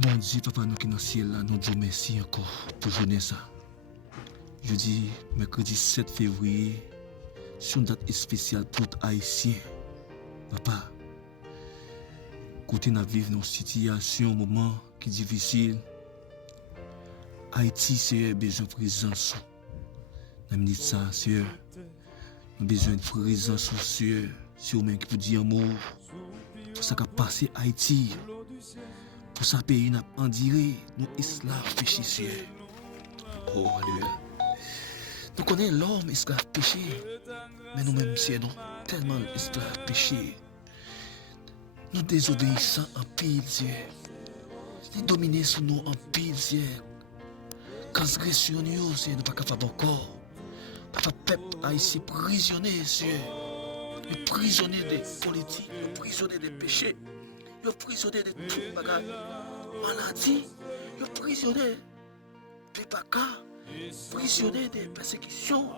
Bon Dieu, papa, nous qui dans le ciel là, nous disons merci encore pour journée ça. Jeudi, mercredi 7 février, c'est une date spéciale pour les Haïtiens. Papa, côté nous vivons une situation, un moment qui est difficile. Haïti, c'est besoin de présence. Nous avons dit ça, c'est nous avons besoin de présence, c'est vous-même qui vous dit amour. Pour ça qu'a passé Haïti. Pour ça, pays n'a pas enduré, nous esclaves péchés, Seigneur. Oh, alléluia. Nous connaissons l'homme esclave péché, mais nous-mêmes, Seigneur, nous tellement esclaves péché. Nous désobéissons en pile, Seigneur. Nous dominons sur nous en pile, Seigneur. Transgression, Seigneur, nous ne pas capables encore. Papa, peuple haïtien prisonnier, Seigneur. Nous prisonniers des politiques, nous prisonniers des péchés. Yo prisonnier de tout bagage, maladie, yo prisonnier de baka, prisonnier de persécutions,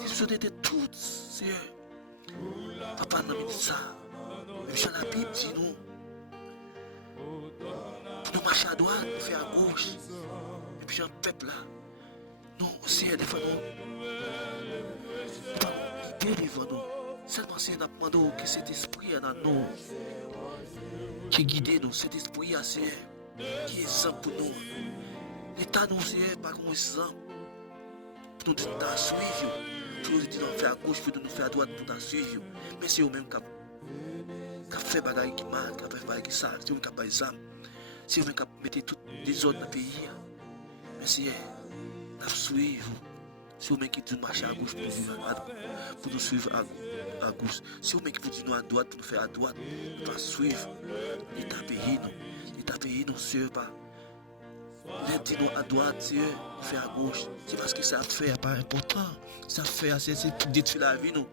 prisonnier de tout, Seigneur. Papa n'a mis ça. Même si la Bible dit nous, pour nous marcher à droite, nous faire à gauche. Et puis un peuple là, nous, Seigneur, des fois nous, l'idée devant nous. Seulement Seigneur, nous demandons que cet esprit est dans nous. Qui guide nous, cet esprit Seigneur, qui est exemple pour nous. L'État nous, Seigneur, par exemple, pour nous dire suivre, pour nous dire de faire à gauche, pour nous faire à droite, pour nous suivre. Mais c'est eux-mêmes qui ont fait des choses qui mal, qui ont fait des choses qui sales, c'est eux-mêmes qui ont fait des armes, c'est eux-mêmes qui ont mis toutes les autres dans le pays. Mais Seigneur, nous suivons. C'est eux-mêmes qui disent marcher à gauche pour nous suivre à gauche. C'est eux-mêmes qui disent à droite pour nous faire à droite, pour nous suivre. L'État pays nous. L'État pays nous, Seigneur, pas. Les dit nous à droite, Seigneur, pour faire à gauche. C'est parce que ça fait pas important. Ça fait, c'est pour détruire la vie, nous.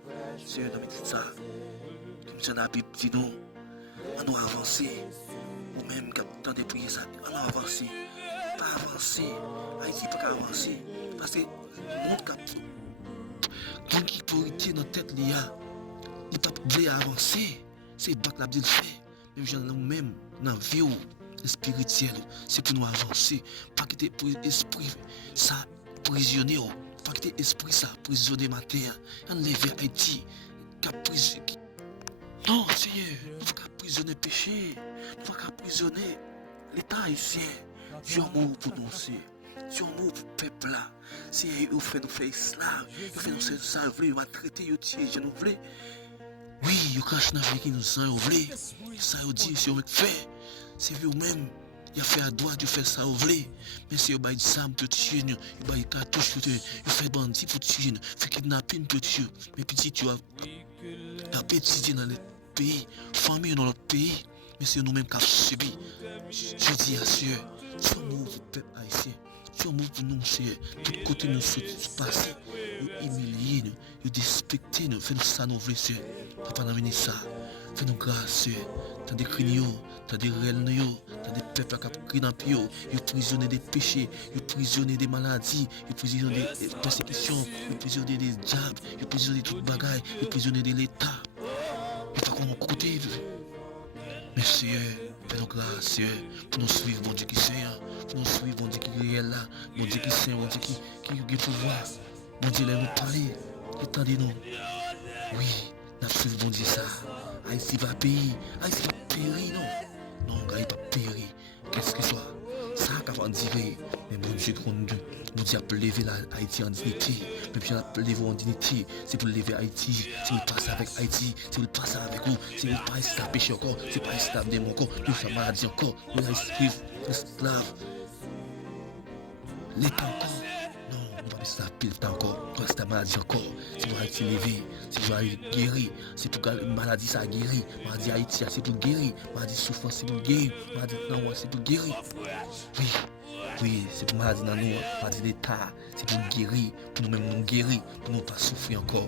Seigneur, nous dit ça. Comme ça, la Bible dit nous, on doit avancer. Ou même, quand on a prié ça, on doit avancer. Pas avancer. Haïti pas avancer. Parce que le monde qui autorité dans la tête, il ne peut pas avancer. C'est le bac qui le fait. Même nous-mêmes, dans la vie spirituelle, c'est pour nous avancer. Pas quitter l'esprit, ça prisonnier. Pas quitter l'esprit, ça prisonnier ma terre. On lève Haïti. Non, Seigneur, nous ne pouvons pas prisonnier le péché. Nous ne pouvons pas prisonnier l'État haïtien. Dieu amour pour nous, Seigneur. Dieu amour pour le peuple là. Seigneur, il fait nous faire esclaves. Il fait nous faire salver, il va traiter, il tue, je nous voulais. Oui, il cache dans la vie qui nous sent, il voulait. Ça, il dit, c'est eux qui fait. C'est vous-même. Il a fait à droite, il fait ça, il voulait. Mais c'est eux qui ont pour tuer, il a des cartouches pour tuer, il fait bandit pour tuer, il fait kidnapping pour tuer. Mais petit, tu as petit dans le pays, famille dans notre pays. Mais c'est nous-mêmes qui avons subi. Je dis à Dieu, tu amour pour le peuple haïtien. Tu amour pour nous, Seigneur. Tout côté nous passer, nous humilier, nous respecter, nous faire ça, nous voulons, Seigneur. Papa, nous amener ça. Fais-nous grâce, Seigneur. T'as des crignaux, t'as des rênes, t'as des peuples qui crient dans le pied, ils prisonniers des péchés, ils prisonniers des maladies, ils prisonniers des persécutions, ils prisonniers des diables, ils prisonniers de toute bagaille, ils prisonniers de l'État. Il faut qu'on côté. Mais Seigneur, fais-nous grâce, Seigneur, pour nous suivre, mon Dieu qui Seigneur, pour nous suivre, mon Dieu qui est réel là, mon Dieu qui Seigneur, mon Dieu qui a pouvoir, mon Dieu, laisse nous parler, attendez-nous. Oui, nous suivons, mon Dieu, ça. Haïti va payer, Haïti va périr, non. Non, Haïti va périr. Qu'est-ce que soit? Ça va dire, mais mon Dieu, mon Dieu a levé Haïti en dignité. Même si on a levé en dignité, c'est pour lever Haïti, c'est pour passer avec Haïti, c'est pour passer avec nous, c'est pour pas esclave péché encore, c'est pas esclave démon encore, nous faire maladie encore, nous esclaves, l'État encore. Non, nous ne pas esclave pile encore, nous esclave maladie encore, c'est pour Haïti lever, c'est pour Haïti guérir, c'est pour maladie ça guérir, maladie Haïti c'est pour guérir, maladie souffrance c'est pour guérir, maladie non c'est pour guérir. Oui. Oui, c'est pour maladie dans nous, maladie d'État, c'est pour nous guérir, pour nous-mêmes nous guérir, pour nous ne pas souffrir encore.